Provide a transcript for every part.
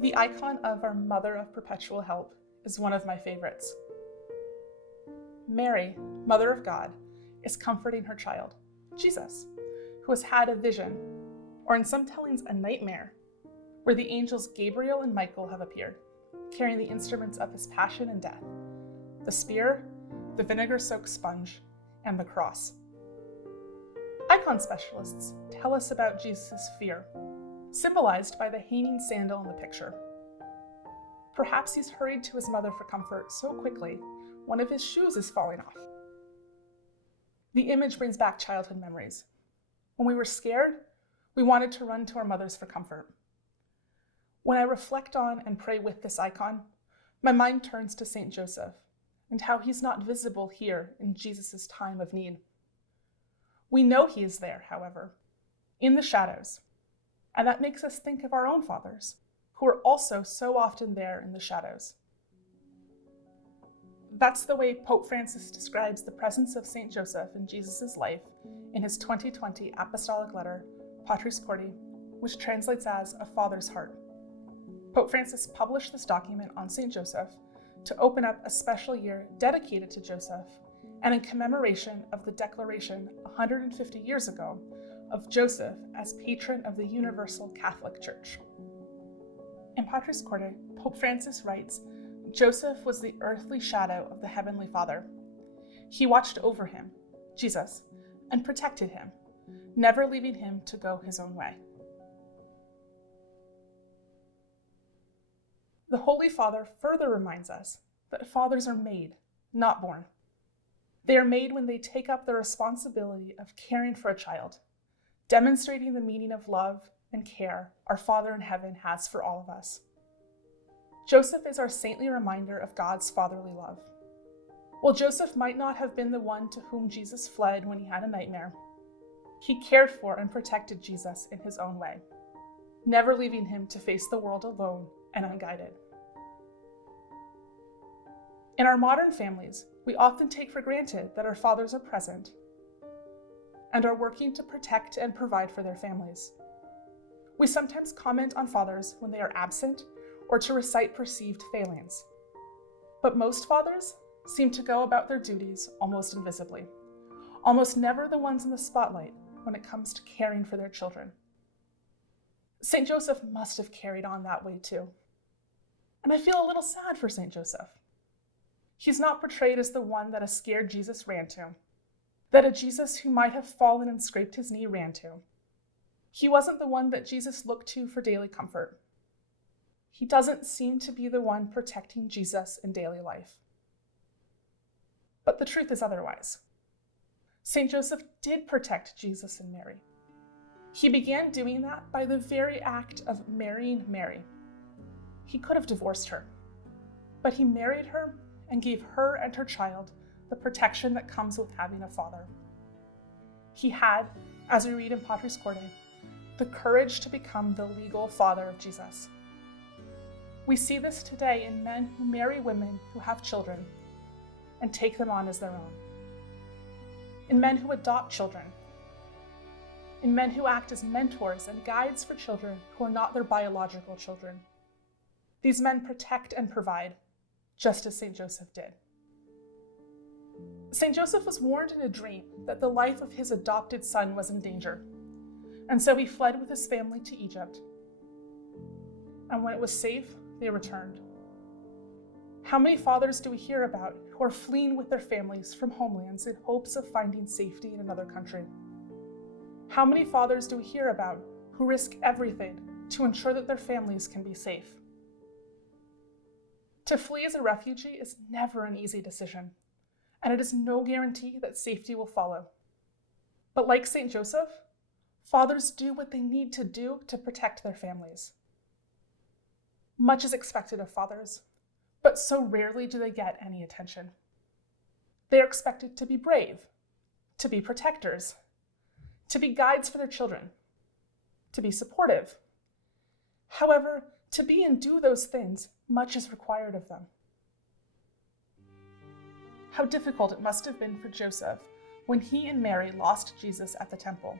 The icon of our Mother of Perpetual Help is one of my favorites. Mary, Mother of God, is comforting her child, Jesus, who has had a vision, or in some tellings a nightmare, where the angels Gabriel and Michael have appeared, carrying the instruments of his passion and death, the spear, the vinegar-soaked sponge, and the cross. Icon specialists tell us about Jesus' fear, symbolized by the hanging sandal in the picture. Perhaps he's hurried to his mother for comfort so quickly, one of his shoes is falling off. The image brings back childhood memories. When we were scared, we wanted to run to our mothers for comfort. When I reflect on and pray with this icon, my mind turns to Saint Joseph and how he's not visible here in Jesus' time of need. We know he is there, however, in the shadows, and that makes us think of our own fathers, who are also so often there in the shadows. That's the way Pope Francis describes the presence of Saint Joseph in Jesus' life in his 2020 apostolic letter, Patris Corde, which translates as a father's heart. Pope Francis published this document on Saint Joseph to open up a special year dedicated to Joseph and in commemoration of the declaration 150 years ago of Joseph as patron of the Universal Catholic Church. In Patris Corde, Pope Francis writes, Joseph was the earthly shadow of the Heavenly Father. He watched over him, Jesus, and protected him, never leaving him to go his own way. The Holy Father further reminds us that fathers are made, not born. They are made when they take up the responsibility of caring for a child, demonstrating the meaning of love and care our Father in heaven has for all of us. Joseph is our saintly reminder of God's fatherly love. While Joseph might not have been the one to whom Jesus fled when he had a nightmare, he cared for and protected Jesus in his own way, never leaving him to face the world alone and unguided. In our modern families, we often take for granted that our fathers are present and are working to protect and provide for their families. We sometimes comment on fathers when they are absent or to recite perceived failings. But most fathers seem to go about their duties almost invisibly, almost never the ones in the spotlight when it comes to caring for their children. St. Joseph must have carried on that way too. And I feel a little sad for St. Joseph. He's not portrayed as the one that a scared Jesus ran to, that a Jesus who might have fallen and scraped his knee ran to. He wasn't the one that Jesus looked to for daily comfort. He doesn't seem to be the one protecting Jesus in daily life. But the truth is otherwise. St. Joseph did protect Jesus and Mary. He began doing that by the very act of marrying Mary. He could have divorced her, but he married her and gave her and her child the protection that comes with having a father. He had, as we read in Patris Corde, the courage to become the legal father of Jesus. We see this today in men who marry women who have children and take them on as their own, in men who adopt children, in men who act as mentors and guides for children who are not their biological children. These men protect and provide, just as St. Joseph did. St. Joseph was warned in a dream that the life of his adopted son was in danger, and so he fled with his family to Egypt. And when it was safe, they returned. How many fathers do we hear about who are fleeing with their families from homelands in hopes of finding safety in another country? How many fathers do we hear about who risk everything to ensure that their families can be safe? To flee as a refugee is never an easy decision, and it is no guarantee that safety will follow. But like St. Joseph, fathers do what they need to do to protect their families. Much is expected of fathers, but so rarely do they get any attention. They are expected to be brave, to be protectors, to be guides for their children, to be supportive. However, to be and do those things, much is required of them. How difficult it must have been for Joseph when he and Mary lost Jesus at the temple,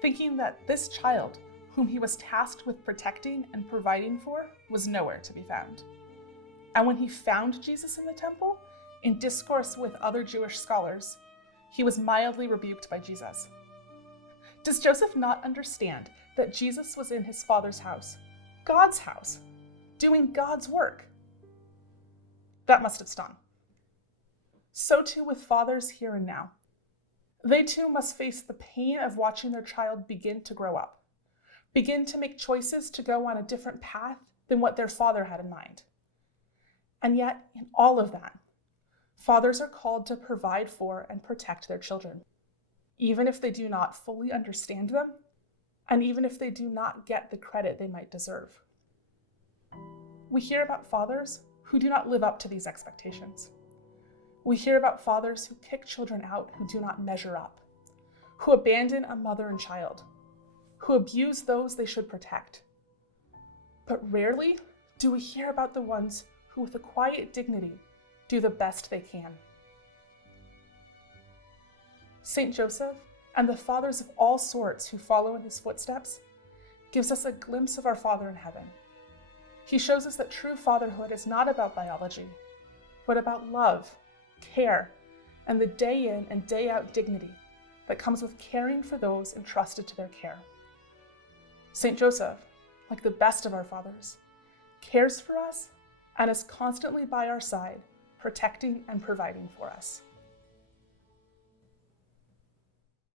thinking that this child whom he was tasked with protecting and providing for, was nowhere to be found. And when he found Jesus in the temple, in discourse with other Jewish scholars, he was mildly rebuked by Jesus. Does Joseph not understand that Jesus was in his Father's house, God's house, doing God's work? That must have stung. So too with fathers here and now. They too must face the pain of watching their child begin to grow up, begin to make choices to go on a different path than what their father had in mind. And yet, in all of that, fathers are called to provide for and protect their children, even if they do not fully understand them, and even if they do not get the credit they might deserve. We hear about fathers who do not live up to these expectations. We hear about fathers who kick children out who do not measure up, who abandon a mother and child, who abuse those they should protect. But rarely do we hear about the ones who, with a quiet dignity, do the best they can. Saint Joseph, and the fathers of all sorts who follow in his footsteps, gives us a glimpse of our Father in heaven. He shows us that true fatherhood is not about biology, but about love, care, and the day in and day out dignity that comes with caring for those entrusted to their care. Saint Joseph, like the best of our fathers, cares for us and is constantly by our side, protecting and providing for us.